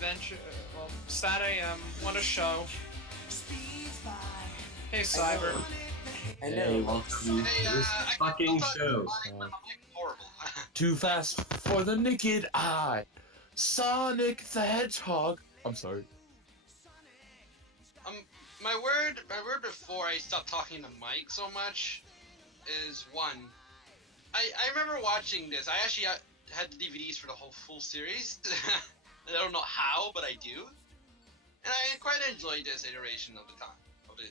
Venture. Well, SATAM. What a show. Hey, Cyber. Hey, welcome to this fucking show. Horrible. Too fast for the naked eye. Sonic the Hedgehog. I'm sorry. My word before I stopped talking to Mike so much is one. I remember watching this. I actually had the DVDs for the whole full series. I don't know how, but I do. And I quite enjoyed this iteration of the time.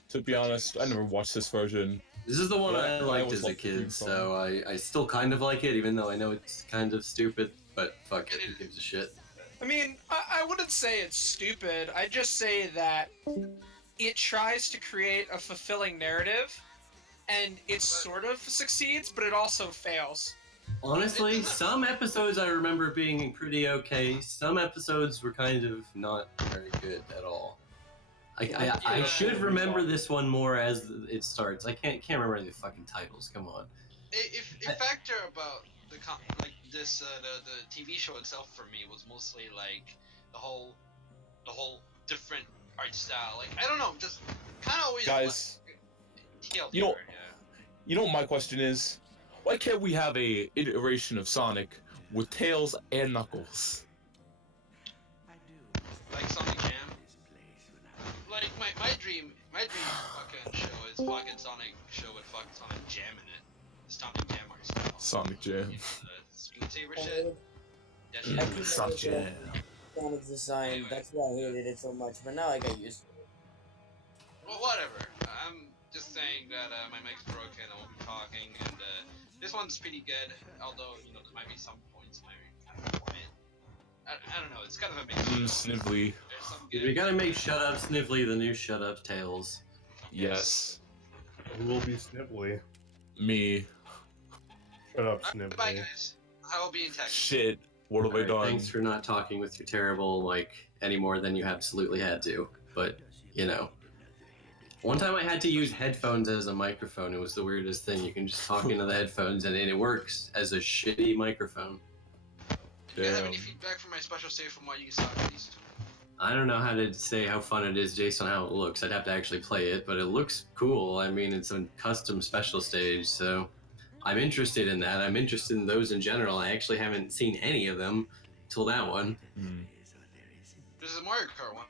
To be honest, I never watched this version. This is the one I liked was as a like kid, so I still kind of like it, even though I know it's kind of stupid, but fuck it, who gives a shit? I mean, I wouldn't say it's stupid. I'd just say that it tries to create a fulfilling narrative, and it sort of succeeds, but it also fails. Honestly, some episodes I remember being pretty okay. Some episodes were kind of not very good at all. I should remember this one more as it starts. I can't remember any fucking titles. Come on. If factor about the TV show itself for me was mostly like the whole different art style. Like I don't know, just kind of always. Guys, TLDR, you know what my question is? Why can't we have a iteration of Sonic with Tails and Knuckles? Like Sonic Jam. Like my dream fucking show is fucking Sonic show with fucking Sonic Jam in it. Sonic Jam art style. Sonic Jam. Screensaver shit. That shit. Sonic Jam. Sonic's design, that's why I hated it so much, but now I got used to it. Well, whatever. I'm just saying that my mic's broken, I won't be talking, and this one's pretty good, although, you know, there might be some points where kind of quiet. I don't know, it's kind of a mix. Snively. There's some good. We gotta make Shut Up Snively the new Shut Up Tails. Yes. Who will be Snively? Me. Shut up, Bye, Snively. guys. I will be in touch. Shit. What have I Alright, done? thanks for not talking with your terrible mic any more than you absolutely had to. But, you know. One time I had to use headphones as a microphone. It was the weirdest thing. You can just talk into the headphones and it works as a shitty microphone. Do you guys have Damn. any feedback from my special save from what you saw at least? I don't know how to say how fun it is based on how it looks. I'd have to actually play it, but it looks cool. I mean, it's a custom special stage, so I'm interested in that. I'm interested in those in general. I actually haven't seen any of them till that one. This is a Mario Kart one.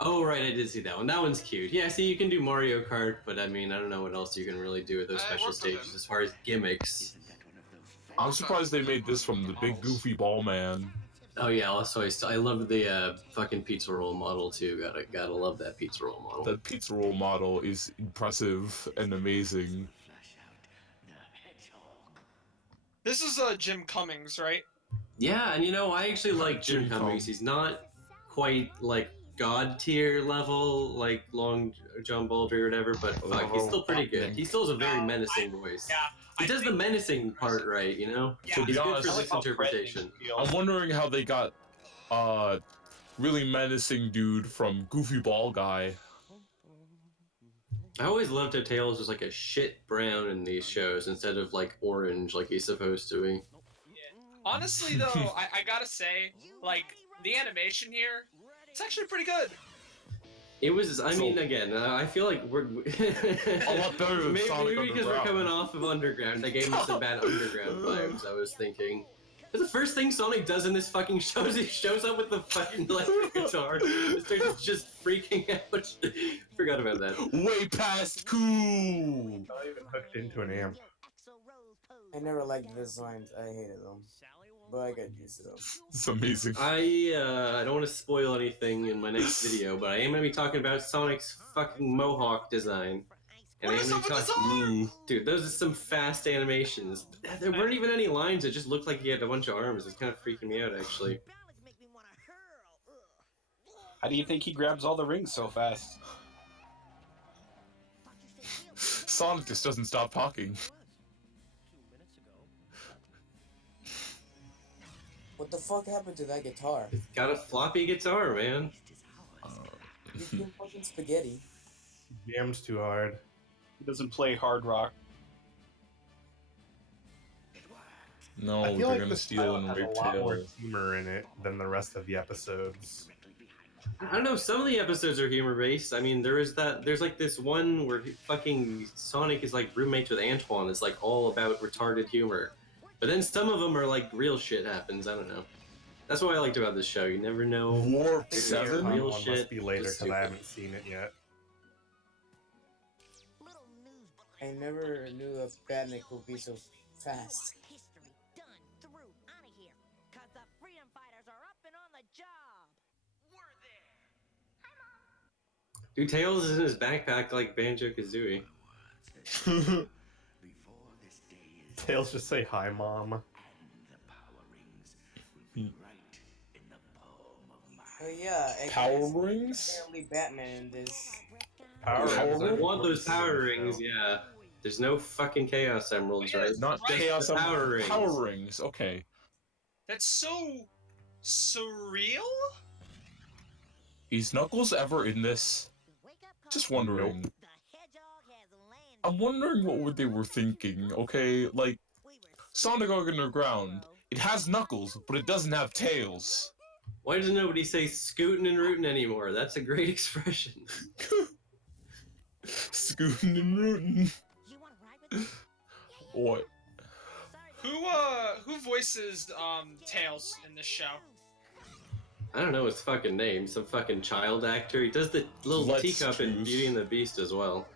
Oh, right, I did see that one. That one's cute. Yeah, see, you can do Mario Kart, but I mean, I don't know what else you can really do with those I special worked with stages them. as far as gimmicks. I'm surprised they made this from the big goofy ball man. Oh yeah, also I love the fucking pizza roll model too. Gotta love that pizza roll model. That pizza roll model is impressive and amazing. This is Jim Cummings, right? Yeah, and you know, I actually like Jim Jim Cummings. Cummings. He's not quite like god tier level, like Long John Baldry or whatever, but fuck, he's still pretty good. He still has a very menacing voice. Yeah. He does the menacing part right, you know? Yeah. To He's be good honest, for this interpretation. I'm wondering how they got really menacing dude from Goofy Ball Guy. I always loved how Tails was like a shit brown in these shows instead of like orange like he's supposed to be. Honestly, though, I gotta say, like, the animation here, it's actually pretty good. It was, I mean, again, I feel like we're... A lot better than maybe Sonic because we're Underground. coming off of Underground. They gave me some bad Underground vibes, I was thinking. But the first thing Sonic does in this fucking show is he shows up with the fucking electric guitar. Starts just freaking out. Forgot about that. Way past cool! Not even hooked into an amp. I never liked the designs, I hated them. But I got used to them. It's amazing. I don't want to spoil anything in my next video, but I am going to be talking about Sonic's fucking mohawk design. And What is up with this Ooh. Dude, those are some fast animations. There weren't even any lines, it just looked like he had a bunch of arms. It's kind of freaking me out, actually. How do you think he grabs all the rings so fast? Sonic just doesn't stop talking. What the fuck happened to that guitar? It's got a floppy guitar, man. It's been fucking spaghetti. Jam's too hard. He doesn't play hard rock. No, I feel they're like gonna this steal pilot and has a rape lot more Tails. humor in it than the rest of the episodes. I don't know. Some of the episodes are humor based. I mean, there's like this one where fucking Sonic is like roommates with Antoine. It's like all about retarded humor. But then some of them are like real shit happens. I don't know. That's what I liked about this show. You never know. Warp The Seven? Antoine Real one shit, must be later just because I stupid. haven't seen it yet. I never knew a Batnik would be so fast. Dude, Tails is in his backpack like Banjo-Kazooie. Tails just say hi, Mom. Oh yeah, Power rings? apparently Batman in this. Power Yeah, Rings. I are want those important power to the rings, show. yeah. There's no fucking Chaos Emeralds, Oh, yeah, right? it's Not Right. Chaos The power Emerald. rings. Power rings. Okay. That's so surreal. Is Knuckles ever in this? Just wondering. I'm wondering what they were thinking. Okay, like Sonic Underground. It has Knuckles, but it doesn't have Tails. Why does nobody say scootin' and rootin' anymore? That's a great expression. Scootin' and rootin'. What? Who voices Tails in this show? I don't know his fucking name. Some fucking child actor. He does the little Let's teacup in choose. Beauty and the Beast as well.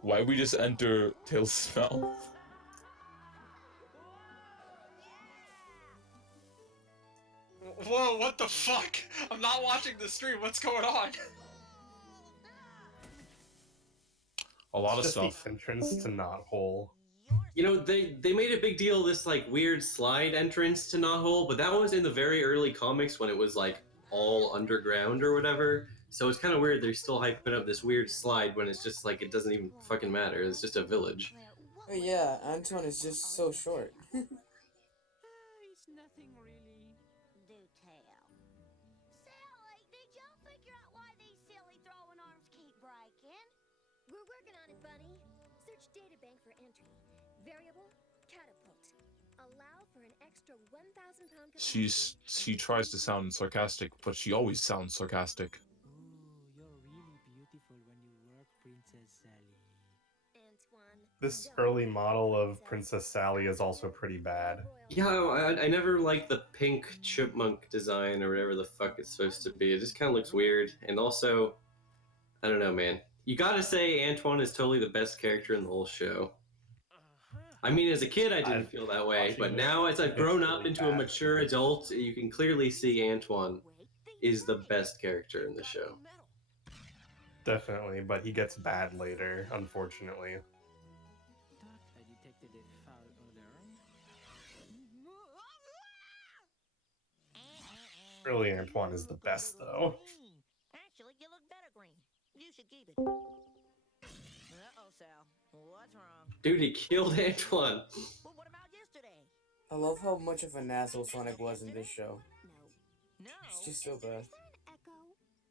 Why we just enter Tails' mouth? Whoa, what the fuck? I'm not watching the stream. What's going on? A lot of Just stuff. the entrance to Knothole. You know, they made a big deal of this like weird slide entrance to Knothole, but that was in the very early comics when it was like all underground or whatever. So it's kind of weird they're still hyping up this weird slide when it's just like it doesn't even fucking matter. It's just a village. Oh yeah, Antoine is just so short. It's nothing really. Do tell. Sally, did y'all figure out why these silly throwing arms keep breaking? We're working on it, Bunny. Search databank for entry. Variable catapult. Allow for an extra 1,000-pound capacity. She tries to sound sarcastic, but she always sounds sarcastic. Ooh, you're really beautiful when you work, Princess Sally. Antoine. This early model of Princess Sally is also pretty bad. Yeah, I never liked the pink chipmunk design or whatever the fuck it's supposed to be. It just kind of looks weird. And also, I don't know, man. You gotta say Antoine is totally the best character in the whole show. I mean, as a kid, I didn't feel that way, but now as I've grown up into a mature adult, you can clearly see Antoine is the best character in the show. Definitely, but he gets bad later, unfortunately. I detected a foul odor. Early Antoine is the best, though. Actually, you look better green. You should keep it. Uh-oh, Sal. What's wrong? Dude, he killed Antoine. Well, what about yesterday? I love how much of an asshole Sonic was in this show. No. It's just so bad. Echo.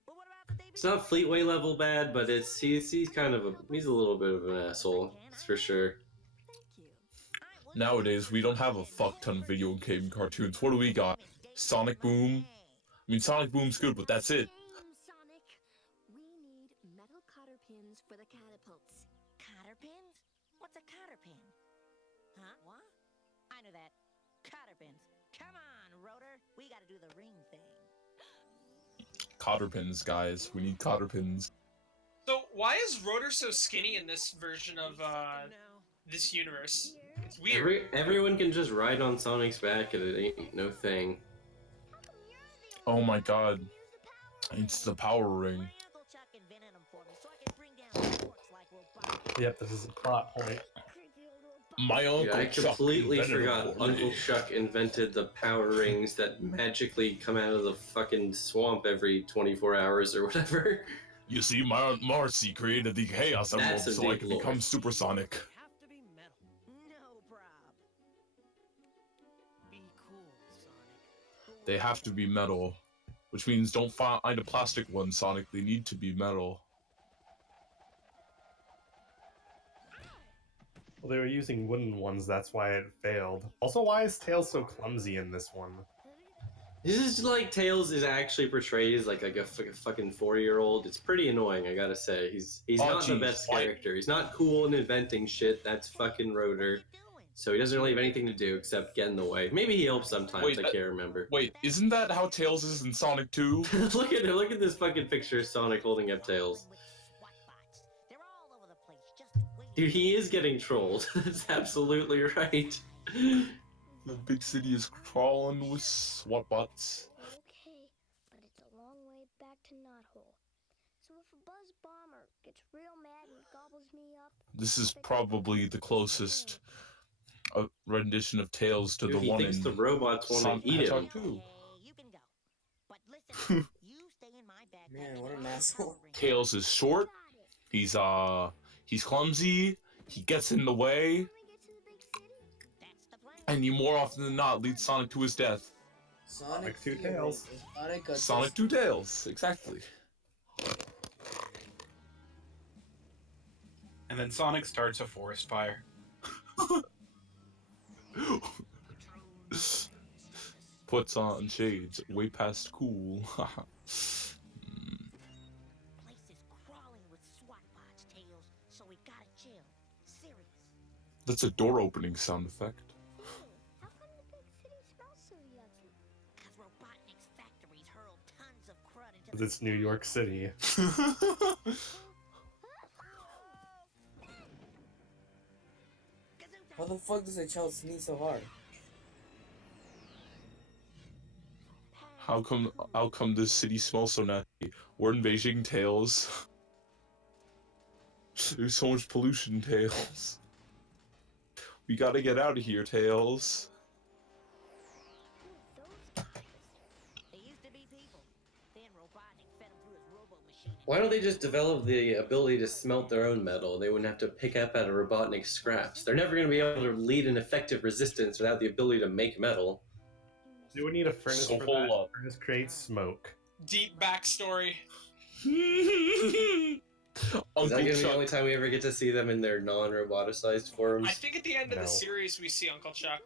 Well, what about the day It's not Fleetway level bad, but it's he's kind of he's a little bit of an asshole, that's for sure. Thank you. Nowadays, we don't have a fuck ton of video game cartoons. What do we got? Sonic Boom? I mean, Sonic Boom's good, but that's it. Sonic. We need metal cotter pins for the catapults. Cotter pins? What's a cotter pin? Huh? What? I know that. Cotter pins. Come on, Rotor. We gotta do the ring thing. Cotter pins, guys. We need cotter pins. So why is Rotor so skinny in this version of this universe? It's weird. Everyone can just ride on Sonic's back and it ain't no thing. Oh my god. It's the power ring. Yep, this is a plot point. My uncle Dude, I Chuck completely invented forgot them for me. Uncle Chuck invented the power rings that magically come out of the fucking swamp every 24 hours or whatever. You see, my Aunt Marcy created the Chaos Emerald That's a so I big could lore. become supersonic. Have to be metal. No prob. Be cool, Sonic. They have to be metal. Which means don't find a plastic one, Sonic. They need to be metal. Well, they were using wooden ones, that's why it failed. Also, why is Tails so clumsy in this one? This is like Tails is actually portrayed as like a fucking 4-year-old. It's pretty annoying, I gotta say. He's Oh, not the geez, best why- character. He's not cool and inventing shit. That's fucking Rotor. So he doesn't really have anything to do except get in the way. Maybe he helps sometimes. Wait, I can't remember. Wait, isn't that how Tails is in Sonic 2? Look at this fucking picture of Sonic holding up Tails. Dude, he is getting trolled. That's absolutely right. The big city is crawling with SWAT bots. Okay, but it's a long way back to Knothole. So if a buzz bomber gets real mad and gobbles me up, This is probably the closest rendition of Tails to Dude, the he one thinks in the robots want Sonic to eat Hedgehog him. 2. you can go. But listen, you stay in my backpack. Man, what an asshole. Tails is short. He's clumsy. He gets in the way, and he more often than not leads Sonic to his death. Sonic 2 Tails. Sonic 2 Tails, exactly. And then Sonic starts a forest fire. Puts on shades, way past cool. Place is crawling with SWAT bots, Tails, so we gotta chill. Serious. That's a door opening sound effect. How come the big city smells so yucky? Because Robotnik's factories hurl tons of crud into It's New York City. How the fuck does a child sneeze so hard? How come this city smells so nasty? We're in Beijing, Tails. There's so much pollution, Tails. We gotta get out of here, Tails. They used to be people. Then Robotnik fed them through his robo-machine. Why don't they just develop the ability to smelt their own metal? They wouldn't have to pick up out of Robotnik scraps. They're never going to be able to lead an effective resistance without the ability to make metal. You would need a furnace So for hold that. up. Furnace creates smoke. Deep backstory. Is that Uncle going to be the Chuck. only time we ever get to see them in their non-roboticized I forms? think at the end of No. the series we see Uncle Chuck.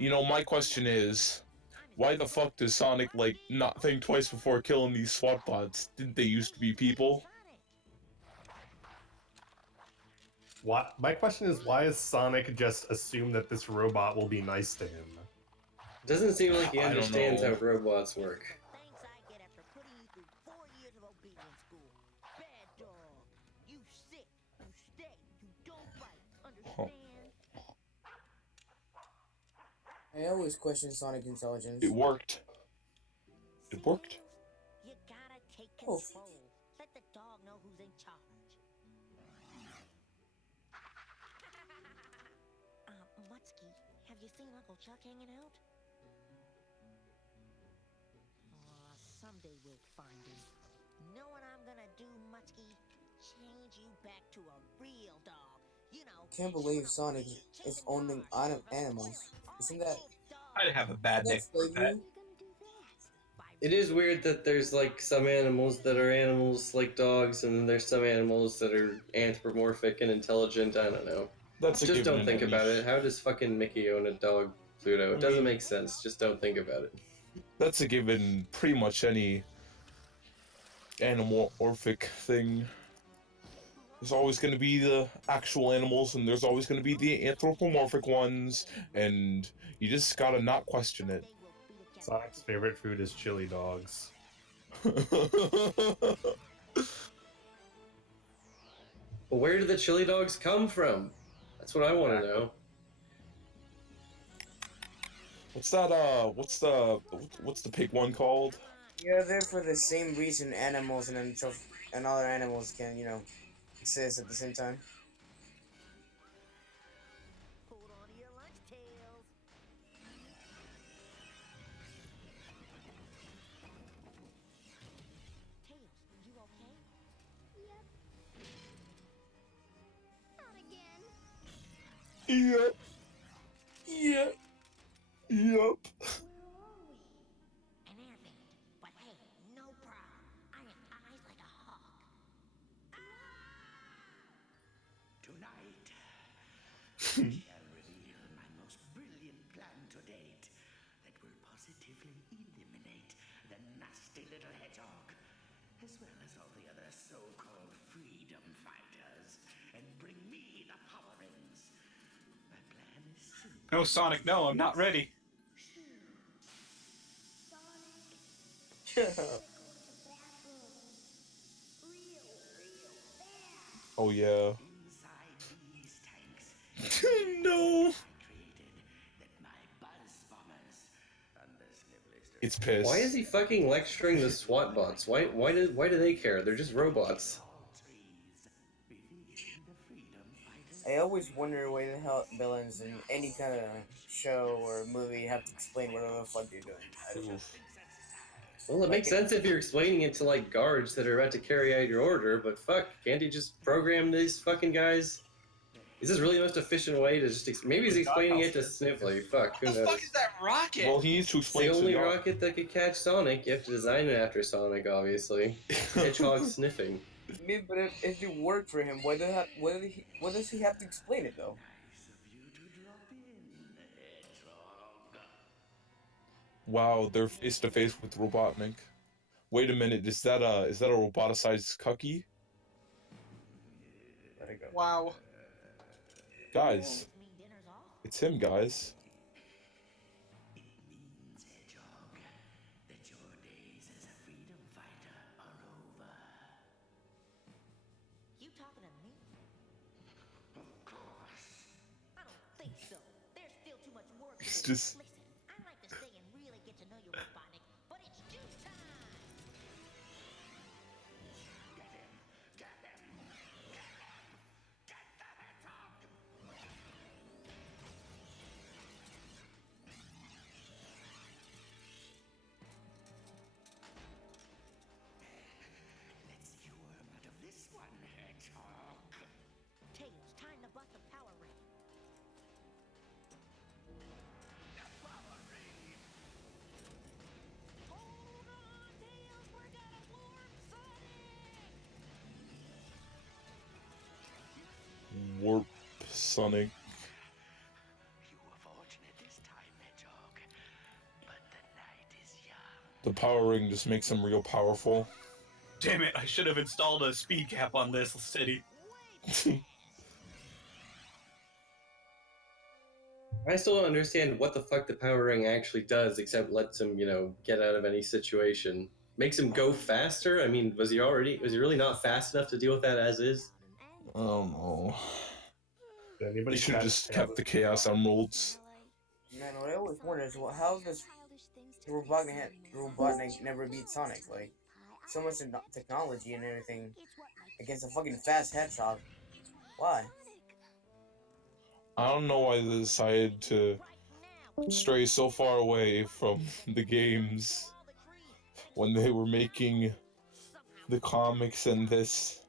You know, my question is, why the fuck does Sonic, like, not think twice before killing these SWAT bots? Didn't they used to be people? My question is, why is Sonic just assume that this robot will be nice to him? Doesn't seem like he I don't understands know. how robots work. Thanks I get after putting you through 4 years of obedience school. Bad dog. You sit, you stay, you don't bite. Understand? I always question Sonic intelligence. It worked. It worked. You gotta take Oh. control. Let the dog know who's in charge. Mutsky, have you seen Uncle Chuck hanging out? Someday we'll find him. Know what I'm gonna do, Mutsky? Change you back to a real dog. You know. Can't believe Sonic is owning animals. Isn't that I'd have a bad day that's for that. slavery? It is weird that there's like some animals that are animals like dogs, and then there's some animals that are anthropomorphic and intelligent. I don't know. That's a Just given don't in think any- about it. How does fucking Mickey own a dog, Pluto? It doesn't make sense. Just don't think about it. That's a given pretty much any animorphic thing. There's always going to be the actual animals, and there's always going to be the anthropomorphic ones, and you just gotta not question it. Sonic's favorite food is chili dogs. But where do the chili dogs come from? That's what I want to know. What's the pig one called? Yeah, they're for the same reason animals and other animals can, exist at the same time. Hold on to your lunch, Tails. Tails, you okay? Yep. Not again. Yep. Yep. Yep. An airbend. But hey, no problem. I have eyes like a hawk. Tonight, as well as all the other so-called freedom fighters and bring me the power rings. My plan is simple. No, Sonic, no, I'm not ready. Oh yeah. Inside these tanks, No. I created that my buzz bombers and the snivellers. It's pissed. Why is he fucking lecturing the SWAT bots? Why do they care? They're just robots. I always wonder why the hell villains in any kind of show or movie have to explain whatever the fuck they're doing. I don't know. Well, it makes sense if you're explaining it to, like, guards that are about to carry out your order, but fuck, can't he just program these fucking guys? Is this really the most efficient way to just... Maybe he's explaining it to Sniffly. Fuck, who What the knows? fuck is that rocket? Well, he needs to It's explain the to only the rocket that could catch Sonic. You have to design it after Sonic, obviously. Hedgehog sniffing. I mean, but if it worked for him, why does he have to explain it though? Wow, they're face to face with Robotnik. Wait a minute, is that a roboticized Cucky? Let it go. Wow. Guys, it's him, guys. It means, Hedgehog, that your days as a freedom fighter are over. You talking to me? Of course. I don't think so. There's still too much work. It's to do. just- Listen, I'd like to stay and really get to know you, Robotnik, but it's juice time. Get him! Get him! Get him! Get the hedgehog! Let's see who worm out of this one, Hedgehog. Tails, time to bust the power ring. Hold on, Tails, we're gonna warp Sonic. Warp Sonic. You were fortunate this time, Hedgehog. But the night is young. The power ring just makes him real powerful. Damn it, I should have installed a speed cap on this city. I still don't understand what the fuck the Power Ring actually does, except lets him, get out of any situation. Makes him go faster? I mean, was he really not fast enough to deal with that as is? I don't know. Did anybody He should have catch just kept the Chaos Emeralds. Man, what I always wonder is, well, how does Robotnik never beat Sonic? Like, so much technology and everything against a fucking fast hedgehog. Why? I don't know why they decided to stray so far away from the games when they were making the comics and this.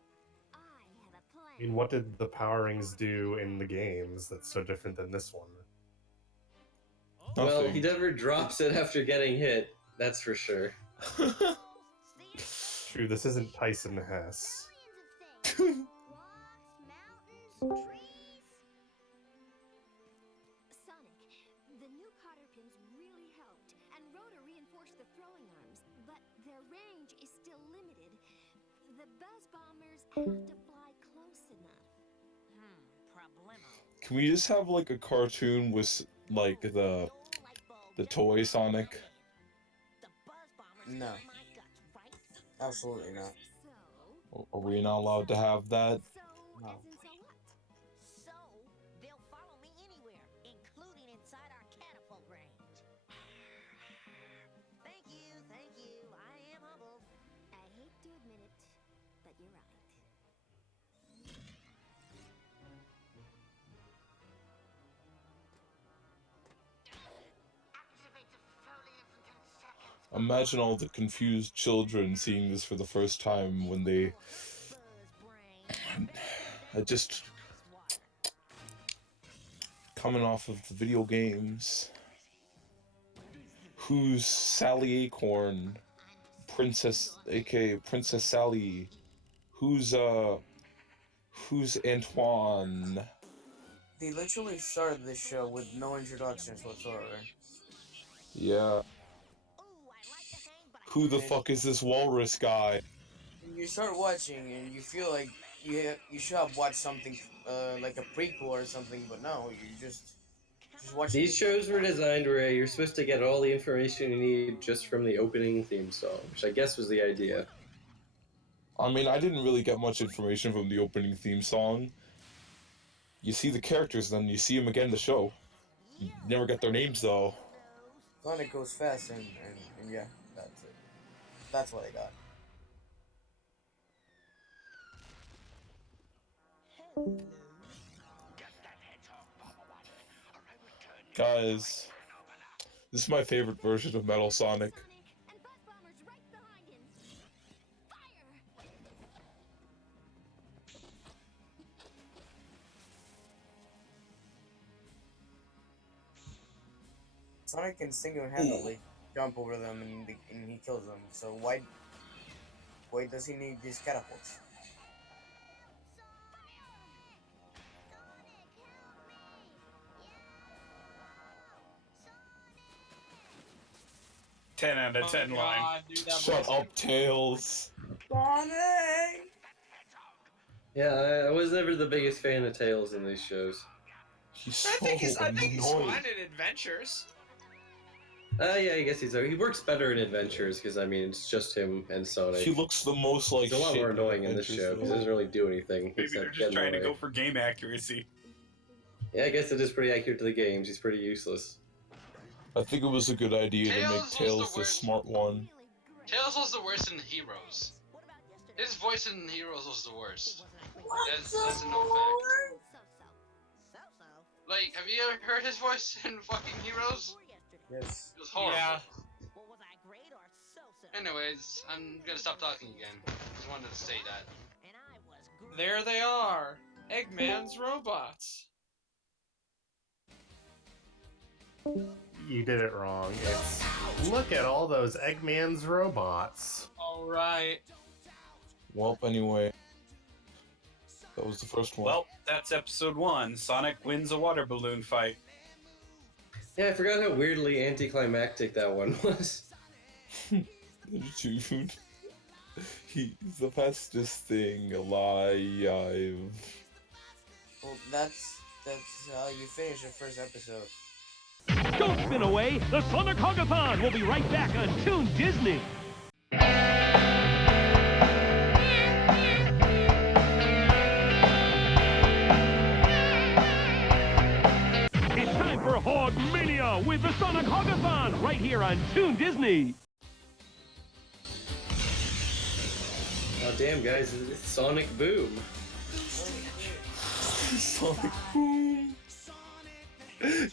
I mean, what did the Power Rings do in the games that's so different than this one? Well, Nothing. he never drops it after getting hit, that's for sure. True, this isn't Tyson Hess. Rocks, mountains, trees. Sonic, the new cotter pins really helped, and Rhoda reinforced the throwing arms, but their range is still limited. The buzz bombers have to fly close enough. Problemo. Can we just have like a cartoon with like the toy Sonic? No. Absolutely not. Are we not allowed to have that? No. So, they'll follow me anywhere, including inside our catapult range. Thank you, I am humbled. I hate to admit it, but you're right. Imagine all the confused children seeing this for the first time when they are just coming off of the video games. Who's Sally Acorn? Princess, aka Princess Sally. Who's Antoine? They literally started this show with no introductions whatsoever. Yeah. Who the fuck is this walrus guy? you start watching and you feel like you should have watched something like a prequel or something, but no, you just watching These it. shows were designed where you're supposed to get all the information you need just from the opening theme song, which I guess was the idea. I mean, I didn't really get much information from the opening theme song. You see the characters, then you see them again in the show. You never get their names, though. Sonic goes fast and yeah, that's it. That's what I got. Guys, this is my favorite version of Metal Sonic. And Buzz Bomber's right behind him. Fire! Sonic can single-handedly jump over them and he kills them. So why does he need these catapults? Sonic, help me! 10 out of 10 line. God, dude, that Shut voice- up, Tails. Sonic! Yeah, I was never the biggest fan of Tails in these shows. He's I so think he's annoying. fine in Adventures. Yeah, I guess he works better in Adventures because I mean it's just him and Sonic. He looks the most like He's a lot shit more annoying in this Adventures, show because he though. doesn't really do anything. Maybe except they're just get in the trying to way. go for game accuracy. Yeah, I guess it is pretty accurate to the games. He's pretty useless. I think it was a good idea to Tails make was Tails the the worst. smart one. Tails was the worst in Heroes. His voice in Heroes was the worst. That's a known fact. Like, have you ever heard his voice in fucking Heroes? Yes. It was horrible. Yeah. Anyways, I'm gonna stop talking again. Just wanted to say that. There they are. Eggman's robots. You did it wrong. It's look at all those Eggman's robots. Alright. Well, anyway. That was the first one. Well, that's episode 1. Sonic wins a water balloon fight. Yeah, I forgot how weirdly anticlimactic that one was. Dude. He's the fastest thing alive. Well, that's how you finish the first episode. Don't spin away. The Sonic Hogathon will be right back on Toon Disney. It's time for Hog Mania with the Sonic Hogathon right here on Toon Disney. Oh damn, guys! It's Sonic Boom. Sonic Boom!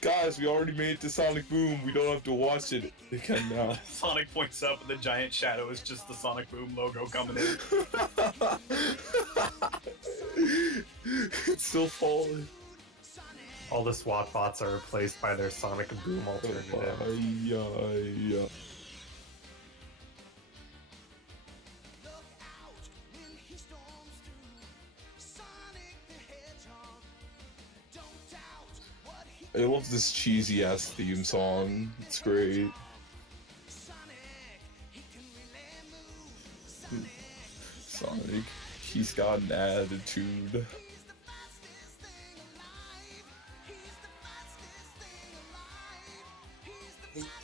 Guys, we already made it to Sonic Boom. We don't have to watch it again now. Sonic points up and the giant shadow is just the Sonic Boom logo coming in. It's still falling. All the SWAT bots are replaced by their Sonic Boom alternative. Yeah. I love this cheesy ass theme song. It's great. Sonic, he's got an attitude.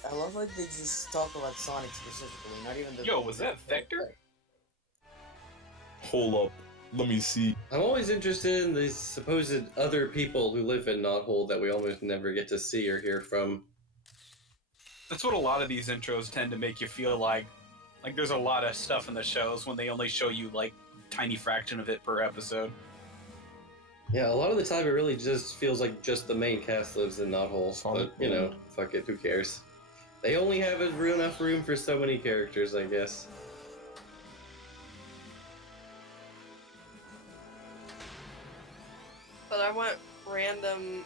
I love like they just talk about Sonic specifically, not even the. Yo, was that Vector? Hold up, let me see. I'm always interested in these supposed other people who live in Knothole that we almost never get to see or hear from. That's what a lot of these intros tend to make you feel like. Like there's a lot of stuff in the shows when they only show you like tiny fraction of it per episode. Yeah, a lot of the time it really just feels like just the main cast lives in Knothole. But, you know, fuck it, who cares? They only have enough room for so many characters, I guess. But I want random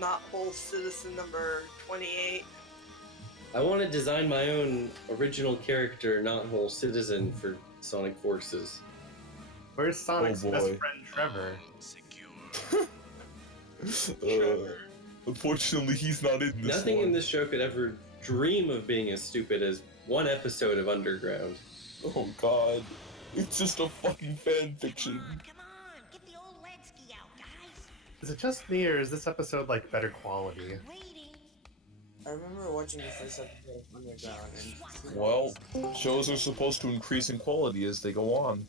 Knothole citizen number 28. I want to design my own original character, Knothole citizen, for Sonic Forces. Where's Sonic's boy. best friend Trevor? Unfortunately, he's not in this Nothing one. in this show could ever dream of being as stupid as one episode of Underground. Oh god. It's just a fucking fan fiction. Come on, get the old lead ski out, guys. Is it just me, or is this episode like better quality? I remember watching the first episode of Underground, and Well, shows are supposed to increase in quality as they go on.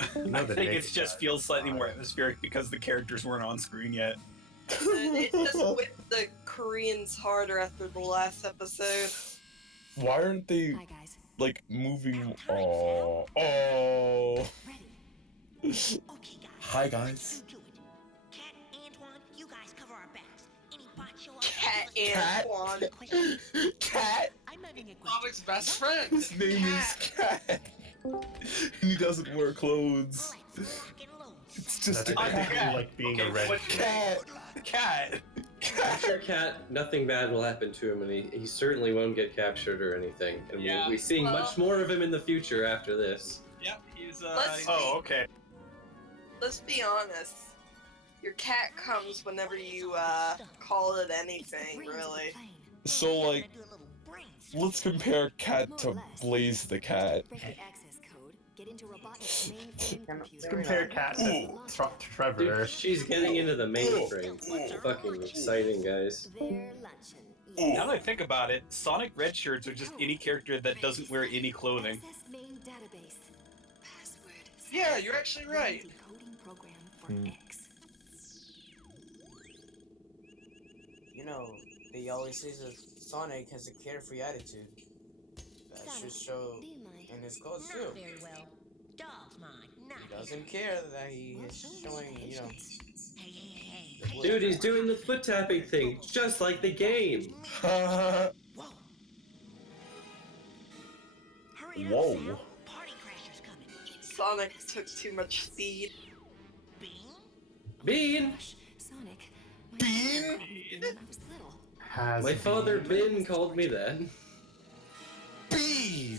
I think it just feels slightly more atmospheric because the characters weren't on screen yet. It just whipped the Koreans harder after the last episode. Why aren't they, like, moving? Oh. Hi, guys. Cat Antoine. Cat? Sonic's best friend. His name is Cat. He doesn't wear clothes. It's just a cat. Like being a red cat. Cat. I'm sure Cat, nothing bad will happen to him, and he certainly won't get captured or anything. And we'll be seeing much more of him in the future after this. Yep, he's okay. Let's be honest. Your cat comes whenever you call it anything, really. So, like, let's compare Cat to Blaze the Cat. Let's compare Cat to Trevor. Dude, she's getting into the mainframe. It's fucking exciting, guys. Now that I think about it, Sonic red shirts are just any character that doesn't wear any clothing. Yeah, you're actually right. you know, they always say that Sonic has a carefree attitude. That should show in his clothes too. He doesn't care that he is showing, you know. Dude, he's doing the foot tapping thing, just like the game. Whoa. Sonic took too much speed. Bean! Bean? My father Ben called me that. Bean!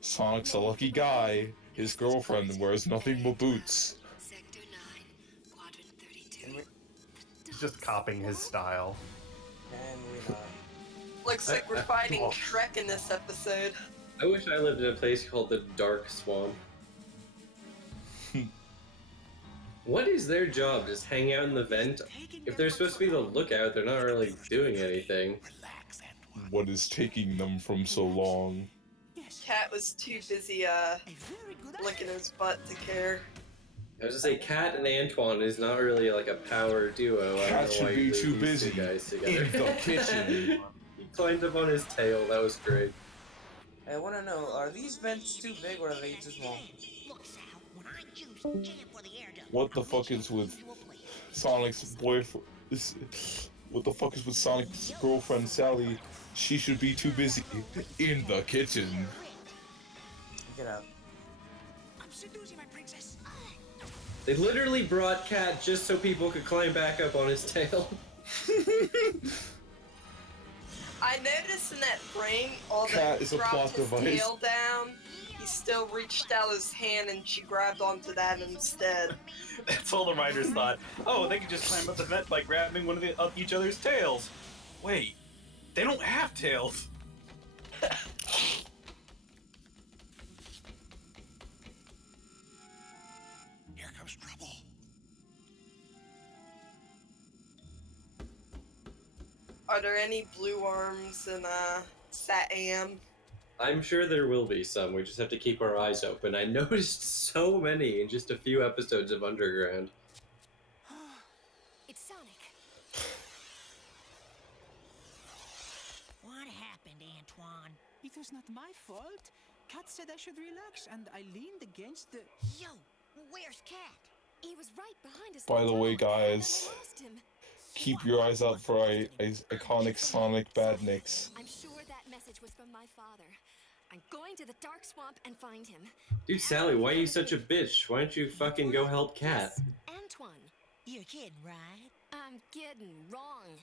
Sonic's a lucky guy. His girlfriend wears nothing but boots. He's just copying his style. And Looks like we're fighting Shrek in this episode. I wish I lived in a place called the Dark Swamp. What is their job? Just hang out in the vent? If they're supposed to be the lookout, they're not really doing anything. What is taking them from so long? Cat was too busy licking his butt to care. I was gonna say, Cat and Antoine is not really like a power duo. I Cat don't know should why be you too leave these busy two guys together. in the kitchen. He climbed up on his tail. That was great. I want to know, are these vents too big or are they too small? What the fuck is with Sonic's boyfriend? What the fuck is with Sonic's girlfriend Sally? She should be too busy in the kitchen. Get out. They literally brought Cat just so people could climb back up on his tail. I noticed in that frame, although Cat he is a dropped plot his device. tail down, he still reached out his hand and she grabbed onto that instead. That's all the writers thought. Oh, they could just climb up the vent by grabbing one of each other's tails. Wait, they don't have tails. Here comes trouble. Are there any blue arms in SATAM? I'm sure there will be some. We just have to keep our eyes open. I noticed so many in just a few episodes of Underground. It's Sonic. What happened, Antoine? It was not my fault. Cat said I should relax, and I leaned against the... Yo, where's Cat? He was right behind us. By the way, guys, keep your eyes out for iconic Sonic badniks. I'm sure that message was from my father. I'm going to the Dark Swamp and find him. Dude, Sally, why are you such a bitch? Why don't you fucking go help Cat? Antoine. You're kidding, right? I'm kidding. Wrong.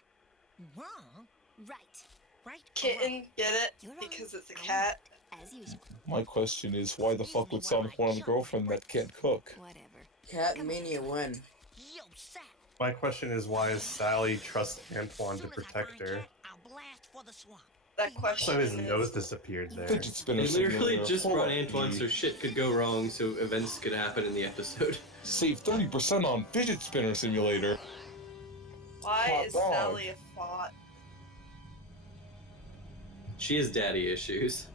Wrong? Right. Right? Kitten, get it? Because it's a cat. As usual. My question is, why the fuck would Sonic want a girlfriend that can't cook? Whatever. Cat Mania win. Yo, Sat. My question is, why does Sally trust Antoine to protect her? I'll blast for the swamp. that question So his is. nose disappeared there. Fidget spinner They literally simulator. just Hold brought up, Antoine Pete. so shit could go wrong, so events could happen in the episode. Save 30% on fidget spinner simulator. Why Hot is dog. Sally a thought? She has daddy issues.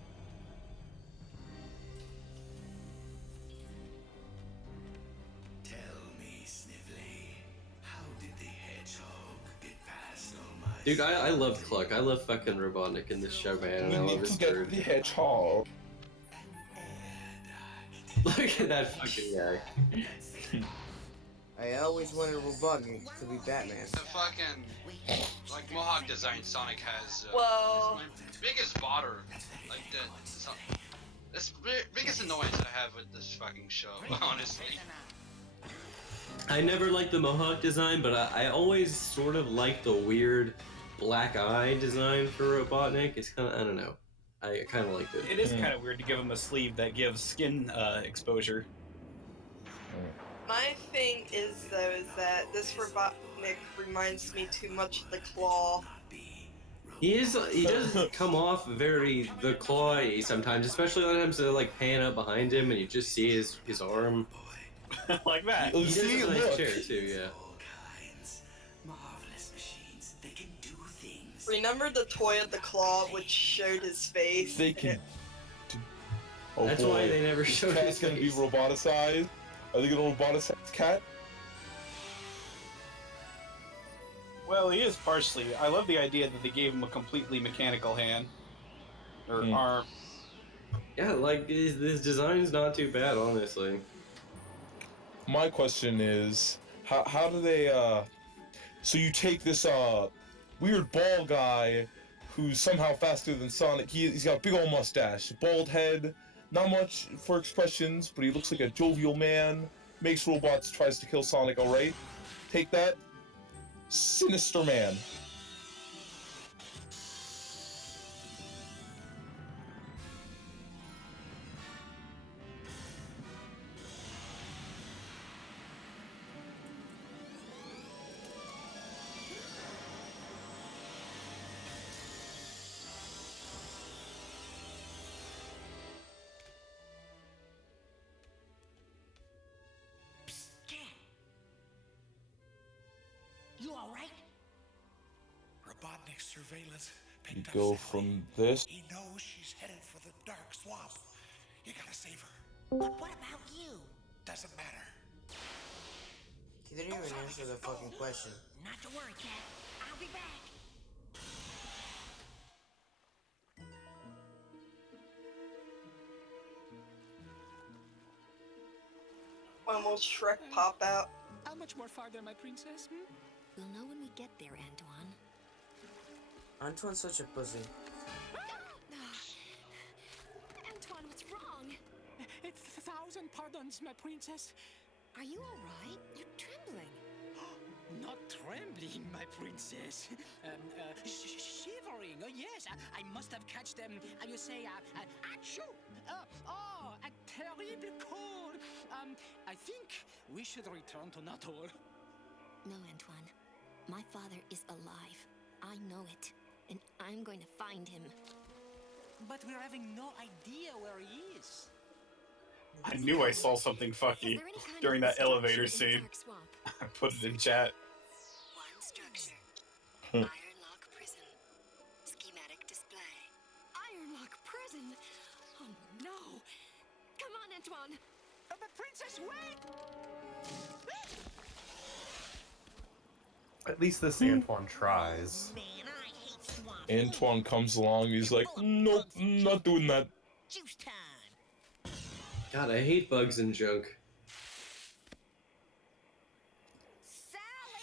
Tell me, Sniffly, how did the hedgehog get past all my... Dude, I love Cluck. I love fucking Robotnik in this show, man. And I We love need his to get bird. the hedgehog. Look at that fucking guy. I always wanted Robotnik to be Batman. The fucking like Mohawk design Sonic has. Well- is my biggest bother, like this biggest annoyance I have with this fucking show, honestly. I never liked the Mohawk design, but I always sort of liked the weird black eye design for Robotnik. It's kind of, I don't know. I kind of liked it. It is kind of weird to give him a sleeve that gives skin exposure. My thing is though is that this Robotnik reminds me too much of the Claw. He does come off very the clawy sometimes, especially a lot of times they like pan up behind him and you just see his arm. Like that. He does See, have a nice look. chair too, yeah. Marvelous machines. They can do things. Remember the toy of the Claw which showed his face? They can. Oh That's boy. why they never Is showed Cat his gonna be face. roboticized? Are they gonna roboticize Cat? Well, he is partially. I love the idea that they gave him a completely mechanical hand. Or arm. Yeah, like this design's not too bad, honestly. My question is, how do they so you take this weird bald guy who's somehow faster than Sonic. He's got a big old mustache, bald head, not much for expressions, but he looks like a jovial man, makes robots, tries to kill Sonic, alright? Take that. Sinister Man. You all right? Robotnik surveillance You picked up go Sally. from this. He knows she's headed for the dark swamp. You gotta save her. But what about you? Doesn't matter. He didn't even answer the fucking question. Not to worry, Cat. I'll be back. When will Shrek pop out? How much more farther, my princess? We'll know when we get there, Antoine. Antoine's such a pussy. Antoine, what's wrong? It's 1,000 pardons, my princess. Are you all right? You're trembling. Not trembling, my princess. Shivering. Oh, yes, I must have catched them. You say, achoo! A terrible cold. I think we should return to Nator. No, Antoine. My father is alive. I know it. And I'm going to find him. But we're having no idea where he is. I knew I saw something fucky during that elevator scene. I put it in chat. One structure. Ironlock prison. Schematic display. Ironlock prison? Oh no! Come on, Antoine! But princess, wait! At least this Antoine tries. Antoine comes along, he's like, nope, not doing that. Juice time. God, I hate bugs and junk.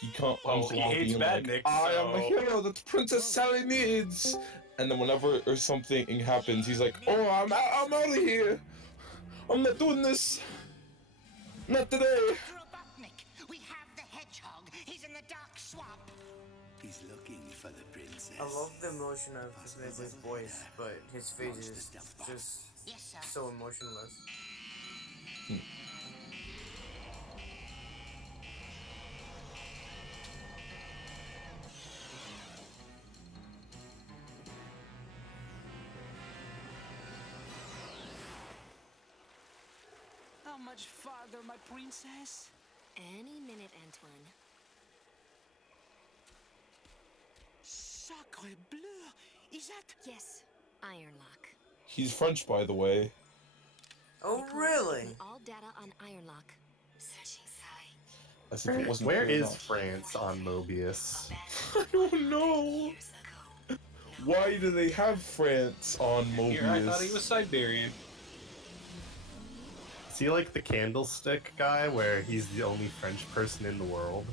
He comes Well, he along hates being like, Badnik, I am the so- hero that Princess Sally needs. And then whenever or something happens, he's like, oh, I'm out of here. I'm not doing this. Not today. Robotnik, we have the hedgehog. He's in the dark swamp. He's looking for the princess. I love the emotion of his voice, but his face is just so emotionless. much farther, my princess? Any minute, Antoine. Sacre bleu! Is that... Yes, Ironlock. He's French, by the way. Oh, really? All data on Ironlock. Searching Sally. As if it wasn't Where clear is enough. France on Mobius? I don't know. Why do they have France on Mobius? Here, I thought he was Siberian. Is he like the candlestick guy where he's the only French person in the world?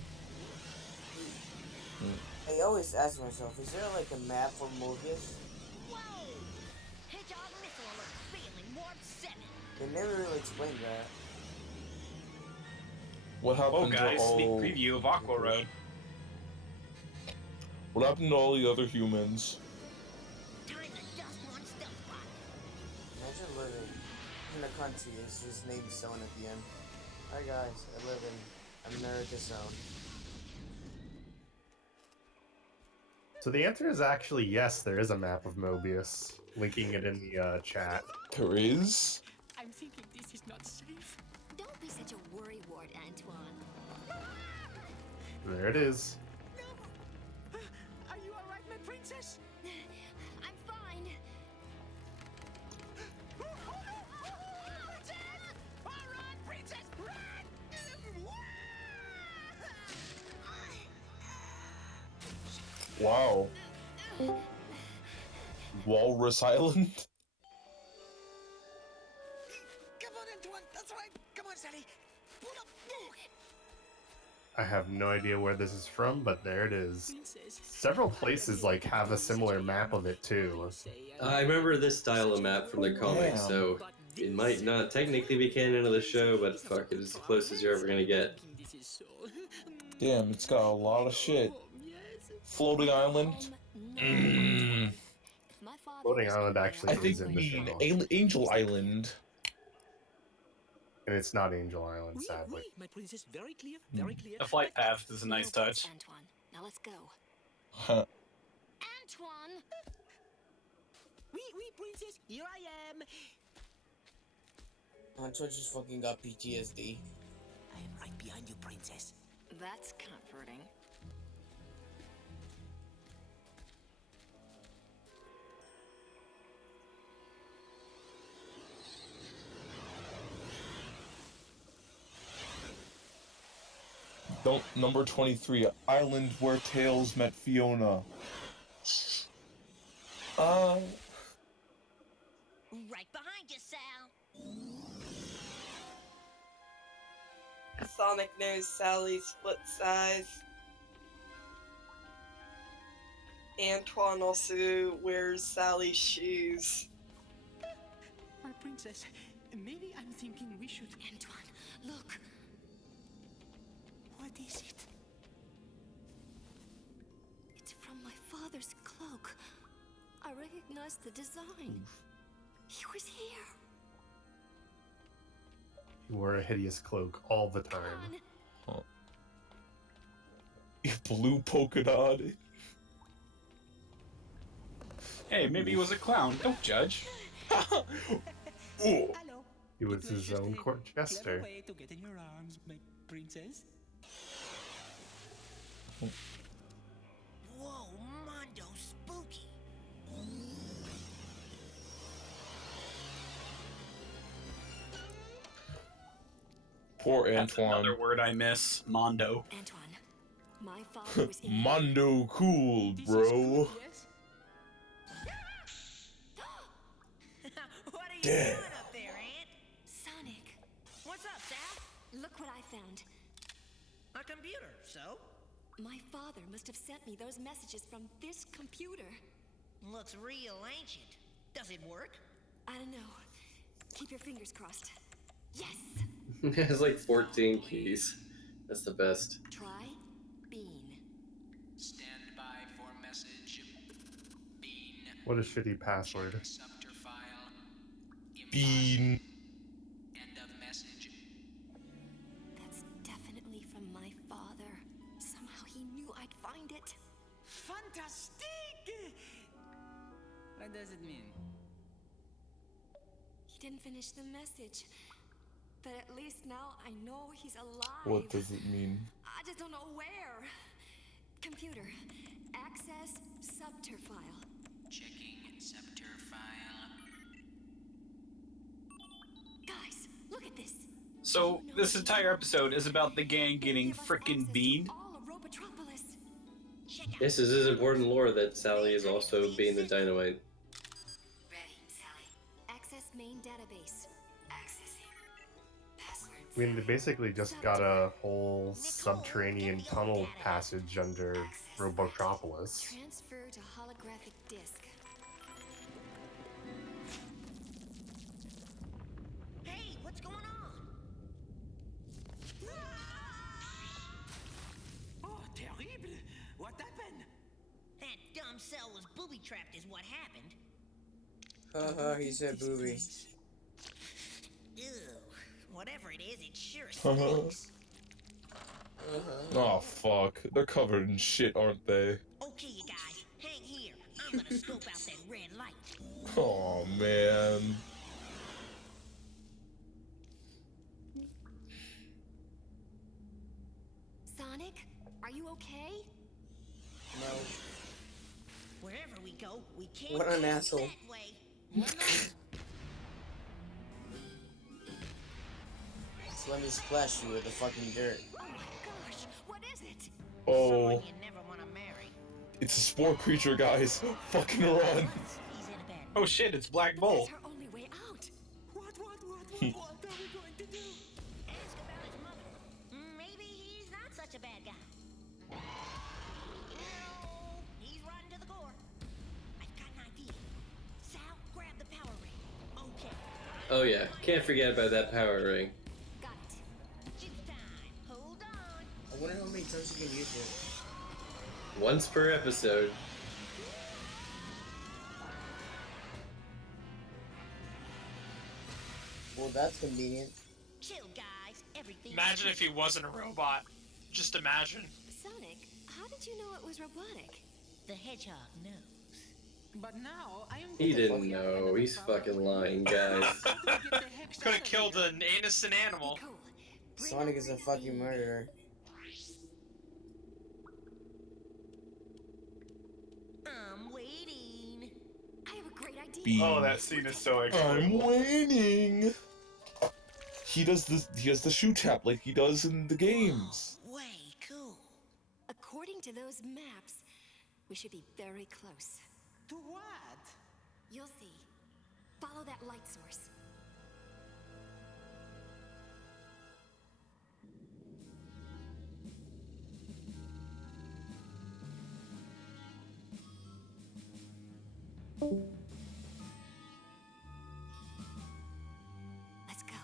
I always ask myself, is there like a map for Mobius? Whoa! Hedgehog missile alert, failing warp 7. They never really explained that. What happened Oh, guys, to all? sneak preview of Aqua Road. What happened to all the other humans? Time to dust one stealth bot. Imagine living in a country that's just named Zone at the end. Hi guys, I live in America Zone. So the answer is actually yes, there is a map of Mobius. Linking it in the chat. There is? I'm thinking this is not safe. Don't be such a worrywart, Antoine. There it is. Are you alright, my princess? I'm fine. Alright, princess, run! Wow. Walrus Island? Come on, Antoine, that's right. Come on, Sally. Pull up. I have no idea where this is from, but there it is. Several places like have a similar map of it too. I remember this style of map from the comics, Damn. so it might not technically be canon of the show, but fuck, it is the closest you're ever gonna get. Damn, it's got a lot of shit. Floating Island? Mm. Floating Island actually I think is in we the mean show. Angel Island. And it's not Angel Island, sadly. My princess, very clear, very clear. The flight path is a nice touch. Antoine, now let's go. Huh. Antoine! Oui, princess, here I am. Antoine just fucking got PTSD. I am right behind you, princess. That's comforting. Number 23, Island Where Tails Met Fiona. Right behind you, Sal. Sonic knows Sally's foot size. Antoine also wears Sally's shoes. My princess, maybe I'm thinking we should... Antoine, look. What is it? It's from my father's cloak. I recognize the design. He was here. He wore a hideous cloak all the time. Huh. Blue polka dot. Hey, maybe he was a clown. Don't judge. Oh. Hello. He was It his just own a court clever jester. way to get in your arms, my princess. Whoa, Mondo spooky. Poor That's Antoine. another word I miss. Mondo. Antoine, my father was in Mondo cool, bro. What are you Damn. doing up there, Ant? Sonic. What's up, Sal? Look what I found. A computer, so? My father must have sent me those messages from this computer. Looks real ancient. Does it work? I don't know. Keep your fingers crossed. Yes! It has like 14 keys. That's the best. Try bean. Stand by for message. Bean. What a shitty password. Subter file. Bean. End of message. That's definitely from my father. Somehow he knew I'd find it. Fantastic! What does it mean? He didn't finish the message. But at least now I know he's alive. What does it mean? I just don't know where. Computer, access subter file. Checking subter file. Guys, look at this. So this entire episode is about the gang getting frickin' beamed. All of Robotropolis. Yes, this is important lore that Sally is also being the dynamite. Ready, Sally. Access main database. Accessing. Passwords. I mean, they basically just got a whole subterranean tunnel passage under Robotropolis. Transfer to holographic disk. Hey, what's going on? Oh, terrible. What happened? That dumb cell was booby-trapped is what happened. Haha, he said booby. Ew. Whatever it is, it sure Uh-huh. stinks. Oh fuck, they're covered in shit, aren't they? Okay, you guys, hang here. I'm gonna scope out that red light. Oh man. Sonic, are you okay? No. Wherever we go, we can't What an go asshole. that way. One more. So let me splash you with the fucking dirt. Oh my gosh, what is it? Oh, Someone you never want to marry. it's a spore creature, guys. Fucking run. He's in a bad Oh shit, it's Black Bull. That's our only way out. What are we going to do? Ask about his mother. Maybe he's not such a bad guy. No, he's rotten to the core. I've got an idea. Sal, grab the power ring. Okay. Oh yeah, can't forget about that power ring. Got it. Juice time. Hold on. I wonder how many times you can use it. Once per episode. Well, that's convenient. Chill, guys. Everything. Imagine if he wasn't a robot. Just imagine. Sonic, how did you know it was robotic? The hedgehog knows. But now I am. He didn't know. He's fucking lying, guys. Could have killed an innocent animal. Cool. Bring Sonic over is a the fucking thing. murderer. I'm waiting. I have a great idea. Beam. Oh, that scene is so exciting. I'm waiting. He does the shoe tap like he does in the games. Way cool. According to those maps, we should be very close. To what? You'll see. Follow that light source. Let's go.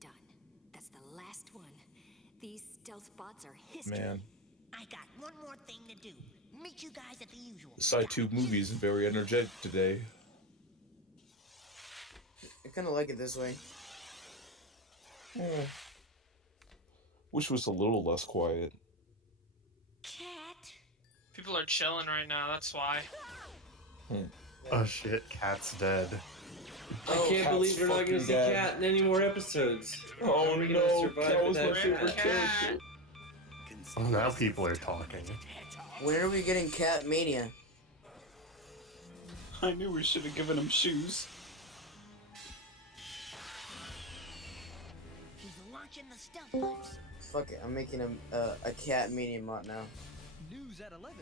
Done. That's the last one. These stealth bots are history. Man, I got one more thing to do. Meet you guys at the usual. the Side-Tube movie isn't very energetic today. I kind of like it this way. Wish it was a little less quiet. Cat. People are chilling right now, that's why. Oh shit, Cat's dead. I can't Cat's believe we're not fucking gonna see dead. Cat in any more episodes. Oh How are we gonna no, survive Cat was my without favorite Cat? character. Oh, now people are talking. When are we getting Cat Mania? I knew we should have given him shoes. He's launching the stealth bots. Fuck it, I'm making a Cat Mania mod now. News at 11.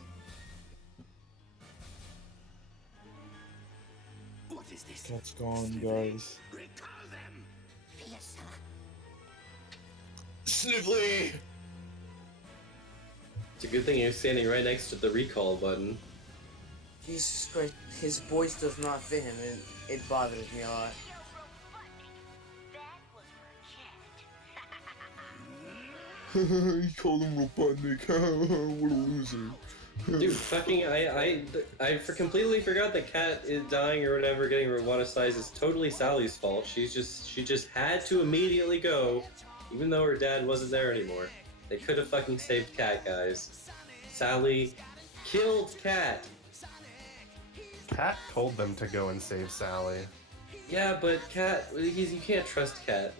What is this? Cat's gone, guys. Recall them! Yes, sir. Sniffly! It's a good thing you're standing right next to the recall button. Jesus Christ, his voice does not fit him, and it bothers me a lot. Yo, Robotnik. That was for Cat. He called him Robotnik. What a loser. Dude, fucking, I completely forgot that Cat is dying or whatever, getting roboticized is totally Sally's fault. She just had to immediately go, even though her dad wasn't there anymore. They could have fucking saved Cat, guys. Sally killed Cat. Cat told them to go and save Sally. Yeah, but Cat, you can't trust Cat.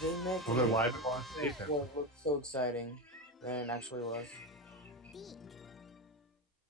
They make Well, then why did I want to save him? it look so exciting than it actually was.